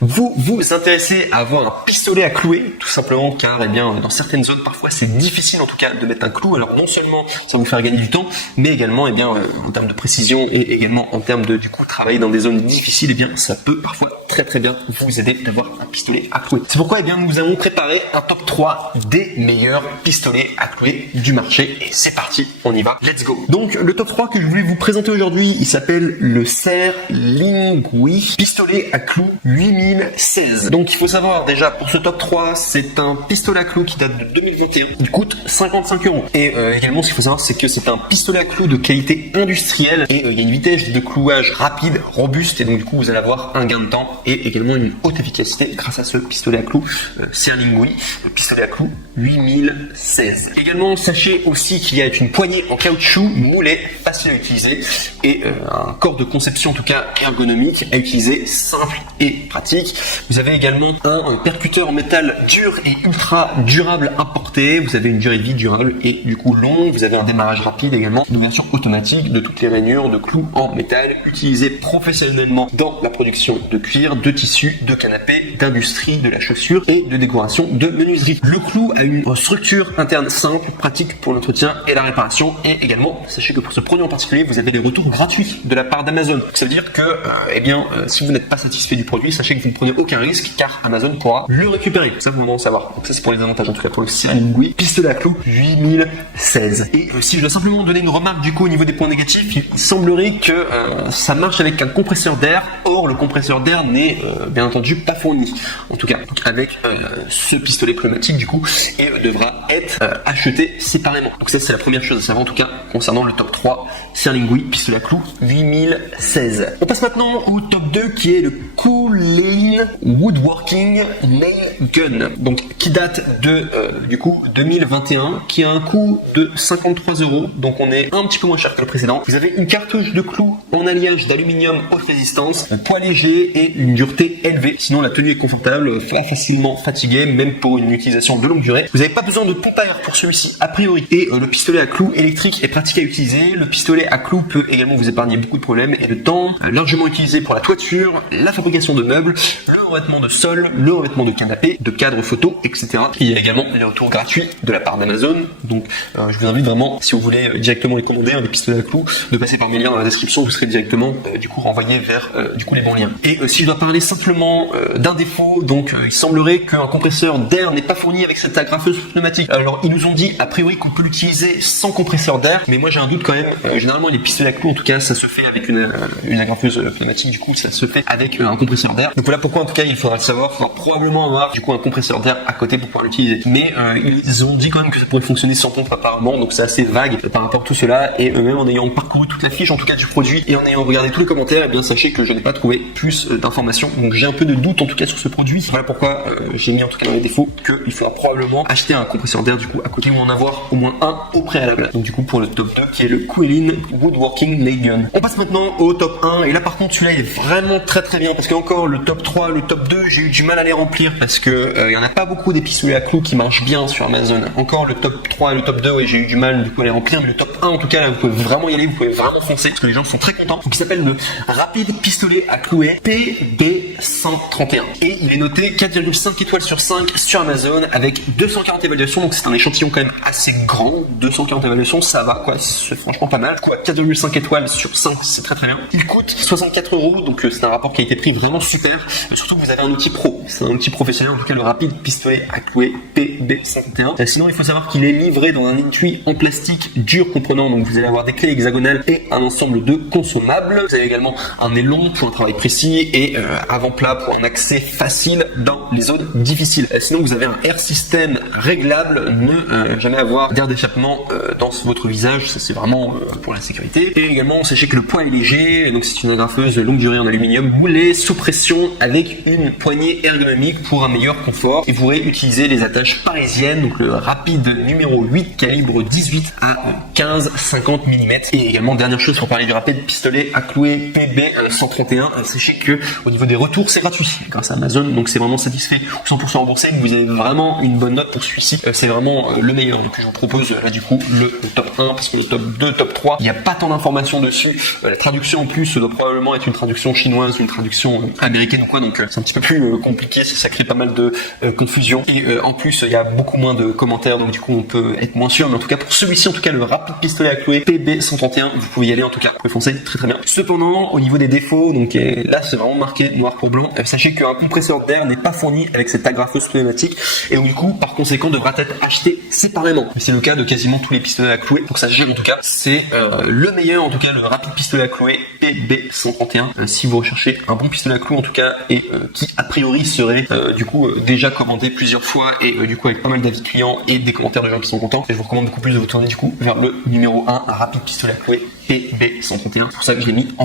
Vous vous intéressez à avoir un pistolet à clouer, tout simplement car dans certaines zones parfois c'est difficile en tout cas de mettre un clou. Alors non seulement ça va vous faire gagner du temps, mais également en termes de précision et également en termes de travailler dans des zones difficiles, ça peut parfois très bien vous aider d'avoir un pistolet à clouer. C'est pourquoi nous avons préparé un top 3 des meilleurs pistolets à clouer du marché et c'est parti, on y va, let's go. Donc le top 3 que je voulais vous présenter aujourd'hui, il s'appelle le Serlingui pistolet à clous 8016. Donc il faut savoir déjà pour ce top 3, c'est un pistolet à clous qui date de 2021. Il coûte 55 €. Et également ce qu'il faut savoir, c'est que c'est un pistolet à clous de qualité industrielle et il y a une vitesse de clouage rapide, robuste et donc du coup vous allez avoir un gain de temps et également une haute efficacité grâce à ce pistolet à clous Serlingui, le pistolet à clous 8016. Également sachez aussi qu'il y a une poignée en caoutchouc moulée, facile à utiliser et un corps de conception en tout cas ergonomique à utiliser, simple et pratique. Vous avez également un percuteur en métal dur et ultra durable importé. Vous avez une durée de vie durable et du coup longue. Vous avez un démarrage rapide également, une ouverture automatique de toutes les rainures de clous en métal, utilisé professionnellement dans la production de cuir, de tissu, de canapés, d'industrie, de la chaussure et de décoration de menuiserie. Le clou a une structure interne simple, pratique pour l'entretien et la réparation. Et également, sachez que pour ce produit en particulier, vous avez des retours gratuits de la part d'Amazon. Ça veut dire que, si vous n'êtes pas satisfait du produit, sachez que vous ne prenez aucun risque car Amazon pourra le récupérer. Ça, vous devez en savoir. Donc ça, c'est pour les avantages en tout cas pour le Serlingui pistolet à clous 8016. Et si je dois simplement donner une remarque du coup au niveau des points négatifs, il semblerait que ça marche avec un compresseur d'air. Or, le compresseur d'air n'est bien entendu pas fourni. En tout cas, avec ce pistolet pneumatique du coup et devra être acheté séparément. Donc ça, c'est la première chose à savoir en tout cas concernant le top 3 Serlingui pistolet à clous 8016. On passe maintenant au top 2 qui est le Kulin Woodworking Nail Gun. Donc qui date de 2021, qui a un coût de 53 €. Donc on est un petit peu moins cher que le précédent. Vous avez une cartouche de clous en alliage d'aluminium haute résistance, un poids léger et une dureté élevée. Sinon la tenue est confortable, pas facilement fatigué, même pour une utilisation de longue durée. Vous n'avez pas besoin de pompe à air pour celui-ci a priori. Et le pistolet à clous électrique est pratique à utiliser. Le pistolet à clous peut également vous épargner beaucoup de problèmes et de temps, largement utilisé pour la toiture, la fabrication de meubles, le revêtement de sol, le revêtement de canapé, de cadres photos, etc. Il y a également les retours gratuits de la part d'Amazon. Donc je vous invite vraiment, si vous voulez directement les commander, des pistolets à clous, de passer par mes liens dans la description, vous serez directement renvoyé vers les bons liens. Et si je dois parler simplement d'un défaut, donc il semblerait qu'un compresseur d'air n'est pas fourni avec cette agrafeuse pneumatique. Alors ils nous ont dit a priori qu'on peut l'utiliser sans compresseur d'air, mais moi j'ai un doute quand même. Généralement les pistolets à clous en tout cas ça se fait avec une agrafeuse pneumatique, du coup ça se fait avec un compresseur d'air. Donc voilà pourquoi en tout cas il faudra le savoir, il faudra probablement avoir un compresseur d'air à côté pour pouvoir l'utiliser. Mais ils ont dit quand même que ça pourrait fonctionner sans pompe apparemment, donc c'est assez vague par rapport à tout cela. Et même en ayant parcouru toute la fiche en tout cas du produit et en ayant regardé tous les commentaires, sachez que je n'ai pas trouvé plus d'informations. Donc j'ai un peu de doute en tout cas sur ce produit. Voilà pourquoi j'ai mis en tout cas dans les défauts qu'il faudra probablement acheter un compresseur d'air à côté ou en avoir au moins un au préalable. Donc du coup pour le top 2 qui est le Kulin Woodworking Nail Gun. On passe maintenant au top 1 et là par contre celui-là il est vraiment très bien parce qu'encore le top 3, le top 2 j'ai eu du mal à les remplir parce que il y en a pas beaucoup des pistolets à clous qui marchent bien sur Amazon. Encore le top 3 et le top 2 j'ai eu du mal à les remplir, mais le top 1 en tout cas là vous pouvez vraiment y aller, vous pouvez vraiment foncer parce que les gens sont très contents. Donc il s'appelle le Rapide Pistolet à clouer PB131 et il est noté 4,5 étoiles sur 5 sur Amazon avec 240 évaluations, donc c'est un échantillon quand même assez grand. 240 évaluations ça va quoi, c'est franchement pas mal. Du coup à 4,5 étoiles sur 5 c'est très bien. Il coûte 64 €, donc c'est un rapport qualité-prix vraiment super, surtout que vous avez un outil pro, c'est un outil professionnel en tout cas le Rapide Pistolet à clouer PB131. Sinon il faut savoir qu'il est livré dans un étui en plastique dur comprenant, donc vous allez avoir des clés hexagonales et un ensemble de consommables. Vous avez également un aileron pour un travail précis et avant-plat pour un accès facile dans les zones difficiles. Sinon vous avez un air system réglable, ne jamais avoir d'air d'échappement dans votre visage, ça c'est vraiment pour la sécurité. Et également sachez que le poids est léger, donc c'est une agrafeuse longue durée en aluminium moulée sous pression avec une poignée ergonomique pour un meilleur confort. Et vous pourrez utiliser les attaches parisiennes, donc le Rapide numéro 8 calibre 18 à 15-50 mm. Et également dernière chose pour parler du Rapide pistolet à clouer PB131. Sachez que au niveau des retours, c'est gratuit grâce à Amazon, donc c'est vraiment satisfait, 100% remboursé. Vous avez vraiment une bonne note pour celui-ci. C'est vraiment le meilleur. Donc je vous propose là du coup le top 1 parce que le top 2, top 3, il n'y a pas tant d'informations dessus. La traduction en plus doit probablement être une traduction chinoise, une traduction américaine ou quoi, donc c'est un petit peu plus compliqué, ça crée pas mal de confusion. Et en plus il y a beaucoup moins de commentaires, donc du coup on peut être moins sûr. Mais en tout cas pour celui-ci, en tout cas le rapide pistolet à clouer PB131, vous pouvez y aller en tout cas, vous pouvez foncer très bien. Cependant au niveau des défauts, donc là c'est vraiment marqué noir pour blanc, sachez qu'un compresseur d'air n'est pas fourni avec cette agrafeuse pneumatique et donc du coup par conséquent devra être acheté séparément. C'est le cas de quasiment tous les pistolets à clouer, donc sachez en tout cas c'est le meilleur, en tout cas le rapide pistolet à clouer PB131 si vous recherchez un bon pistolet à clouer en tout cas, et qui a priori serait du coup déjà commandé plusieurs fois et du coup avec pas mal d'avis clients et des commentaires de gens qui sont contents. Et je vous recommande beaucoup plus de vous tourner du coup vers le numéro 1, un rapide pistolet à clouer PB131. C'est pour ça que je l'ai mis en